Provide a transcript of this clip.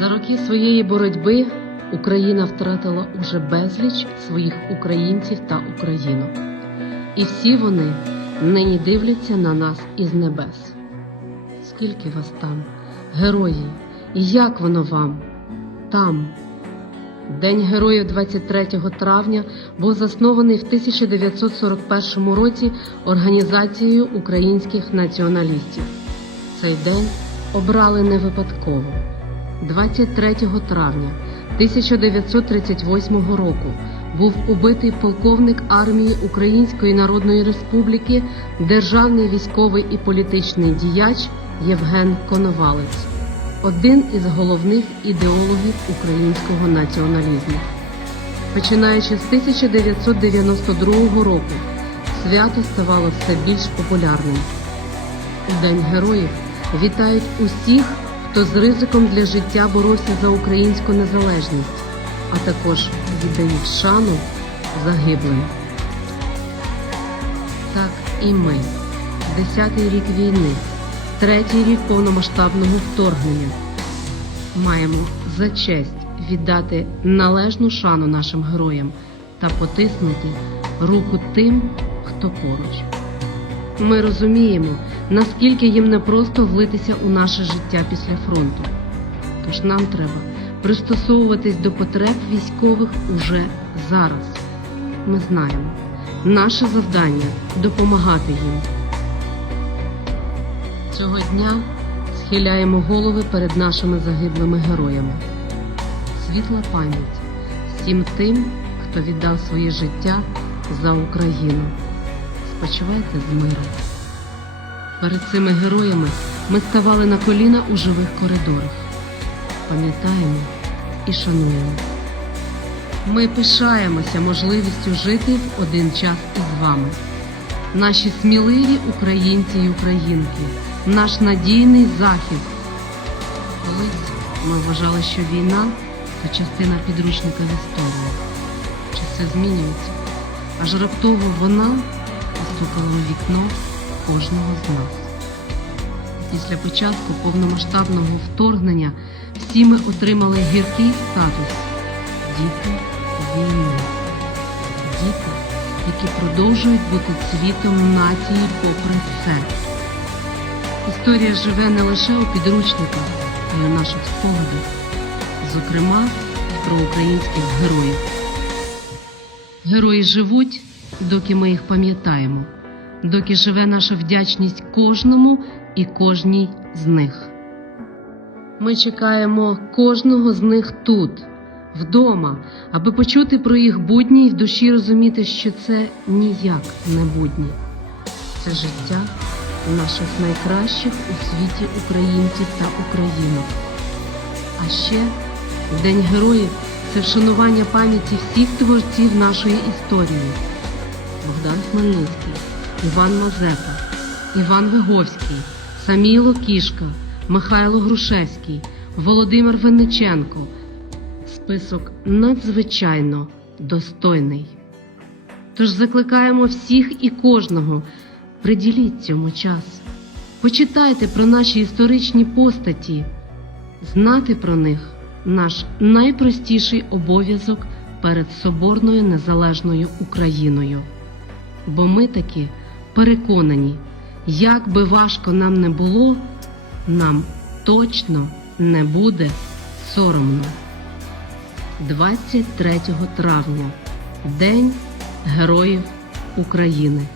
За роки своєї боротьби Україна втратила уже безліч своїх українців та українок. І всі вони нині дивляться на нас із небес. Скільки вас там, герої, і як воно вам? Там. День героїв 23 травня був заснований в 1941 році Організацією українських націоналістів. Цей день обрали не випадково. 23 травня 1938 року був убитий полковник армії Української Народної Республіки, державний військовий і політичний діяч Євген Коновалець, один із головних ідеологів українського націоналізму. Починаючи з 1992 року, свято ставало все більш популярним. У День героїв вітають усіх, хто з ризиком для життя боровся за українську незалежність, а також віддають шану загиблим. Так і ми, десятий рік війни, третій рік повномасштабного вторгнення, маємо за честь віддати належну шану нашим героям та потиснути руку тим, хто поруч. Ми розуміємо, наскільки їм непросто влитися у наше життя після фронту. Тож нам треба пристосовуватись до потреб військових уже зараз. Ми знаємо, наше завдання допомагати їм. Цього дня схиляємо голови перед нашими загиблими героями. Світла пам'ять всім тим, хто віддав своє життя за Україну. Спочивайте з миром. Перед цими героями ми ставали на коліна у живих коридорах. Пам'ятаємо і шануємо. Ми пишаємося можливістю жити в один час із вами. Наші сміливі українці і українки, наш надійний захід. Колись ми вважали, що війна це частина підручника з історії. Часи змінюються, аж раптово вона постукала у вікно кожного з нас. Після початку повномасштабного вторгнення всі ми отримали гіркий статус діти війни. Діти, які продовжують бути цвітом нації попри все. Історія живе не лише у підручниках, а й у наших спогадах, зокрема про українських героїв. Герої живуть, доки ми їх пам'ятаємо, доки живе наша вдячність кожному і кожній з них. Ми чекаємо кожного з них тут, вдома, аби почути про їх будні і в душі розуміти, що це ніяк не будні. Це життя наших найкращих у світі українців та українок. А ще День героїв це вшанування пам'яті всіх творців нашої історії. Богдан Хмельницький, Іван Мазепа, Іван Виговський, Саміло Кішка, Михайло Грушевський, Володимир Винниченко. Список надзвичайно достойний. Тож закликаємо всіх і кожного, приділіть цьому час. Почитайте про наші історичні постаті. Знати про них наш найпростіший обов'язок перед соборною незалежною Україною. Бо ми таки переконані, як би важко нам не було, нам точно не буде соромно. 23 травня День Героїв України.